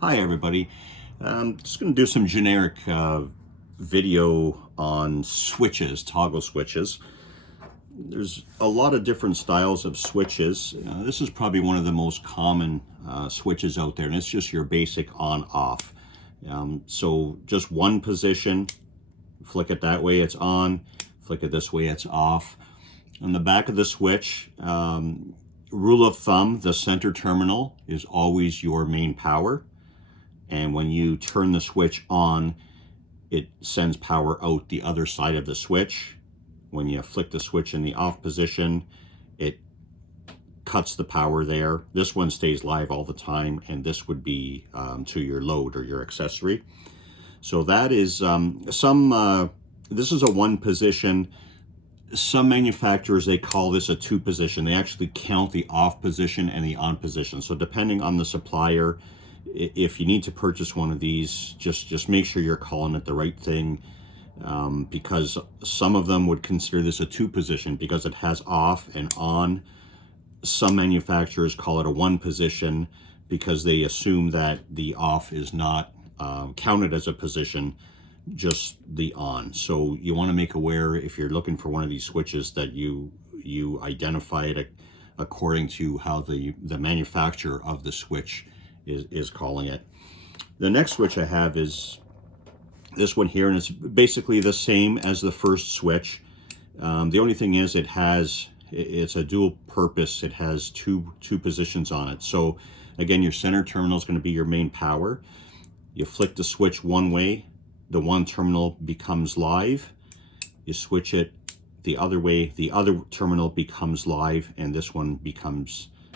Hi everybody. Just going to do some generic video on switches, toggle switches. There's a lot of different styles of switches. This is probably one of the most common switches out there, and it's just your basic on-off. So just one position, flick it that way, it's on, flick it this way, it's off. On the back of the switch, rule of thumb, the center terminal is always your main power. And when you turn the switch on, it sends power out the other side of the switch. When you flick the switch in the off position, it cuts the power there. This one stays live all the time, and this would be to your load or your accessory. So that is this is a one position. Some manufacturers, they call this a two position. They actually count the off position and the on position. So depending on the supplier, if you need to purchase one of these, just make sure you're calling it the right thing, because some of them would consider this a two position because it has off and on. Some manufacturers call it a one position because they assume that the off is not counted as a position, just the on. So you want to make aware, if you're looking for one of these switches, that you identify it according to how the manufacturer of the switch is calling it. The next switch I have is this one here, and it's basically the same as the first switch. The only thing is it's a dual purpose. It has two positions on it. So again, your center terminal is going to be your main power. You flick the switch one way, the one terminal becomes live. You switch it the other way, the other terminal becomes live, and this one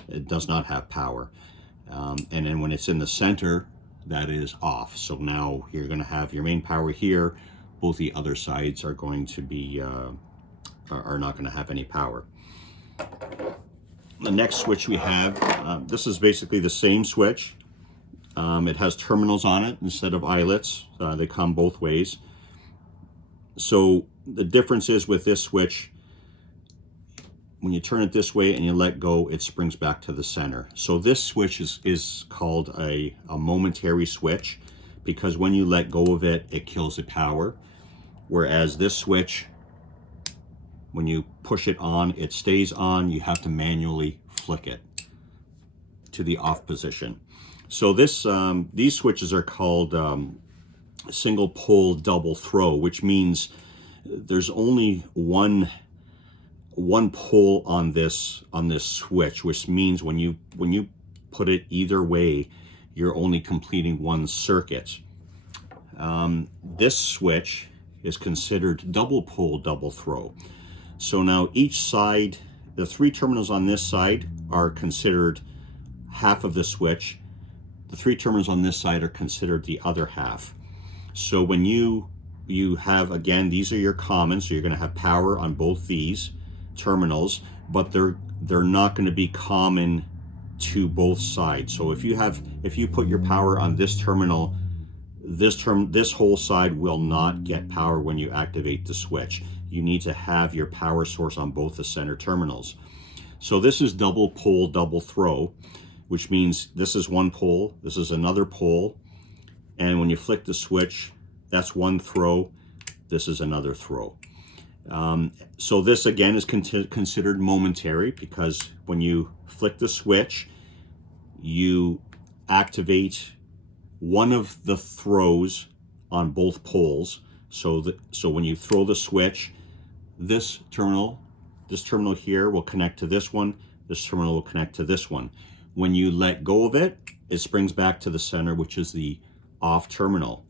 it does not have power. And then when it's in the center, that is off. So now you're going to have your main power here. Both the other sides are going to be are not going to have any power. The next switch we have, this is basically the same switch. It has terminals on it instead of eyelets. They come both ways. So the difference is with this switch, when you turn it this way and you let go, it springs back to the center. So this switch is called a momentary switch, because when you let go of it, it kills the power. Whereas this switch, when you push it on, it stays on. You have to manually flick it to the off position. So these switches are called single pole double throw, which means there's only one pole on this switch, which means when you put it either way, you're only completing one circuit. This switch is considered double pole double throw. So now each side, the three terminals on this side are considered half of the switch. The three terminals on this side are considered the other half. So when you have, again, these are your common, so you're going to have power on both these terminals, but they're not going to be common to both sides. So if you put your power on this terminal, this whole side will not get power when you activate the switch. You need to have your power source on both the center terminals. So this is double pole double throw, which means this is one pole, this is another pole, and when you flick the switch, that's one throw, this is another throw. So this again is considered momentary, because when you flick the switch, you activate one of the throws on both poles. So when you throw the switch, this terminal here will connect to this one, this terminal will connect to this one. When you let go of it, it springs back to the center, which is the off terminal.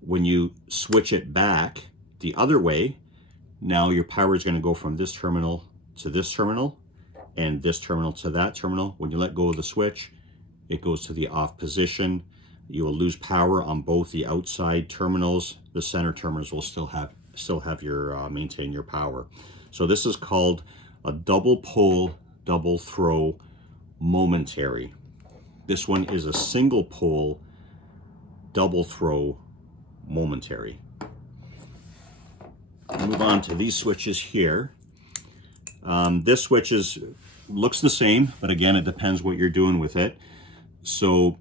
When you switch it back the other way, now your power is going to go from this terminal to this terminal, and this terminal to that terminal. When you let go of the switch, it goes to the off position. You will lose power on both the outside terminals. The center terminals will still have your maintain your power. So this is called a double pole double throw momentary. This one is a single pole double throw momentary. Move on to these switches here. This switch looks the same, but again, it depends what you're doing with it. So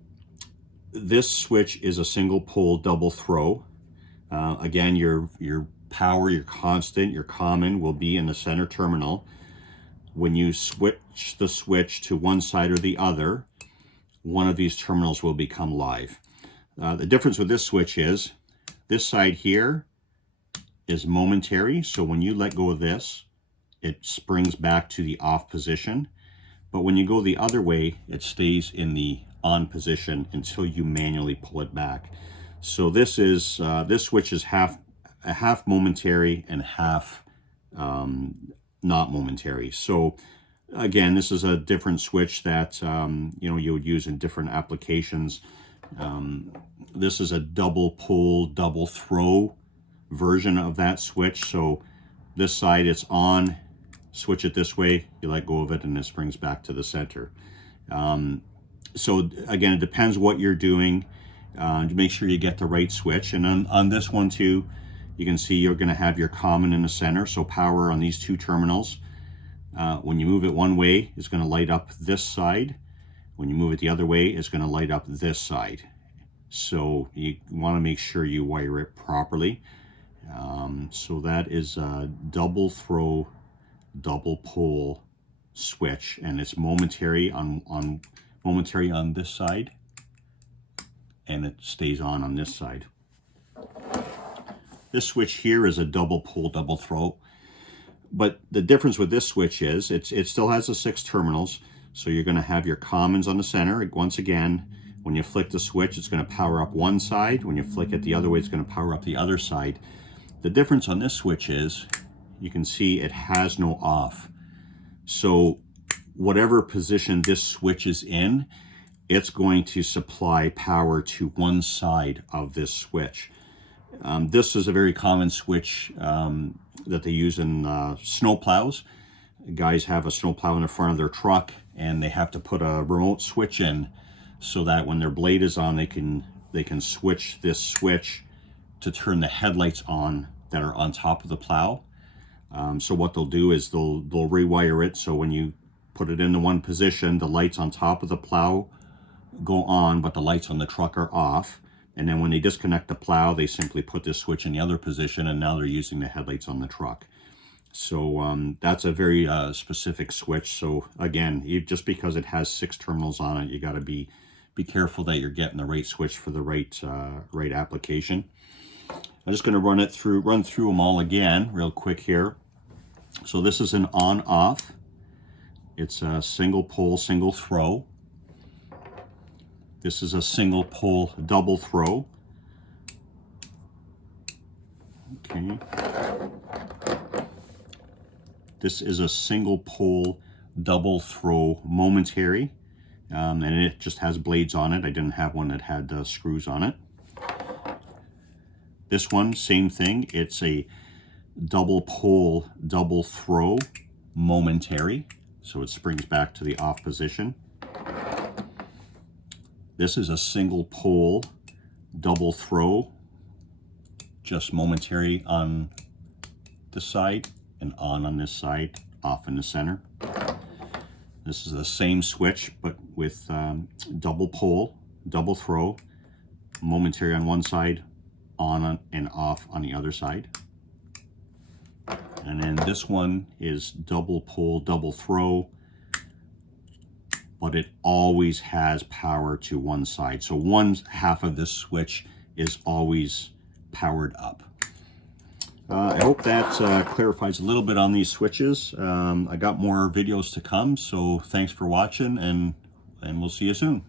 This switch is a single pole double throw. Again, your power, your constant, your common will be in the center terminal. When you switch the switch to one side or the other, one of these terminals will become live. The difference with this switch is this side here is momentary. So when you let go of this, it springs back to the off position. But when you go the other way, it stays in the on position until you manually pull it back. So this is this switch is half momentary and half not momentary. So again, this is a different switch that you know, you would use in different applications. This is a double pull, double throw version of that switch. So this side it's on, switch it this way, you let go of it, and it springs back to the center. So again, it depends what you're doing to make sure you get the right switch. And on this one too, you can see you're going to have your common in the center, so power on these two terminals. When you move it one way, it's going to light up this side. When you move it the other way, it's going to light up this side. So you want to make sure you wire it properly. So that is a double throw, double pull switch, and it's momentary on this side, and it stays on this side. This switch here is a double pull, double throw, but the difference with this switch is it still has the 6 terminals. So you're going to have your commons on the center. Once again, when you flick the switch, it's going to power up one side. When you flick it the other way, it's going to power up the other side. The difference on this switch is you can see it has no off. So whatever position this switch is in, it's going to supply power to one side of this switch. This is a very common switch that they use in snow plows. Guys have a snow plow in the front of their truck, and they have to put a remote switch in so that when their blade is on, they can switch this switch to turn the headlights on that are on top of the plow. So what they'll do is they'll rewire it, so when you put it into one position, the lights on top of the plow go on, but the lights on the truck are off. And then when they disconnect the plow, they simply put this switch in the other position, and now they're using the headlights on the truck. So that's a very specific switch. So again, just because it has 6 terminals on it, you got to be careful that you're getting the right switch for the right application. I'm just going to run through them all again real quick here. So this is an on-off. It's a single pull, single throw. This is a single pull, double throw. Okay. This is a single pull, double throw momentary, and it just has blades on it. I didn't have one that had screws on it. This one, same thing. It's a double pull, double throw momentary, so it springs back to the off position. This is a single pull, double throw, just momentary on this side and on this side, off in the center. This is the same switch, but with double pull, double throw, momentary on one side, on and off on the other side. And then this one is double pull, double throw, but it always has power to one side. So one half of this switch is always powered up. I hope that clarifies a little bit on these switches. I got more videos to come, so thanks for watching, and we'll see you soon.